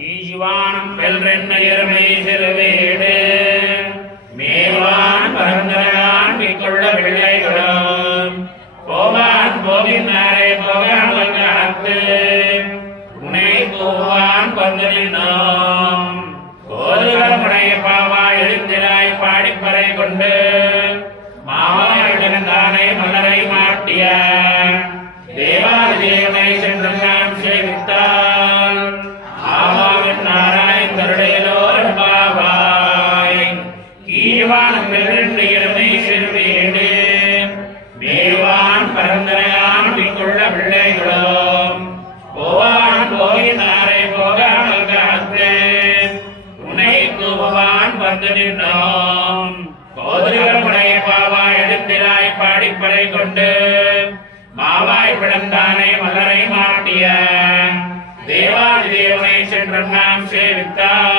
ஈசிவானம் வெல்றென்ன எருமை சிறுவேடு மேவான் பரந்தரான் மிக்குள்ள பிள்ளைகளும் போவான் போகின்றாரே போகாமல் காத்து உன்னை போவான் பந்தனினோம் கோதுகளுடைய பாவா எழுந்திராய் பாடிப்பறை கொண்டு மாவாயுடன் தானே மலரை மாட்டிய தேவாதிதேவனை சென்று நாம் சேவித்தால் ஆவாவின் நாராயண் கருடையிலோர் பாவாய் ஈவானம் வெல்றென்று எருமை சிறுவேடு மேவான் பரந்தரையான் மிக்குள்ள பிள்ளைகளும் போவான் போகினாரை போகாமல் காத்து உன்னை கூவான் வந்து நின்றோம் கோதுகளுடைய பாவா எடுத்திராய் பாடிப்பறை கொண்டு மாவாய் பிளந்தானை மலரை மாட்டிய தேவாதிதேவனை சென்று நாம் சேவித்தார்.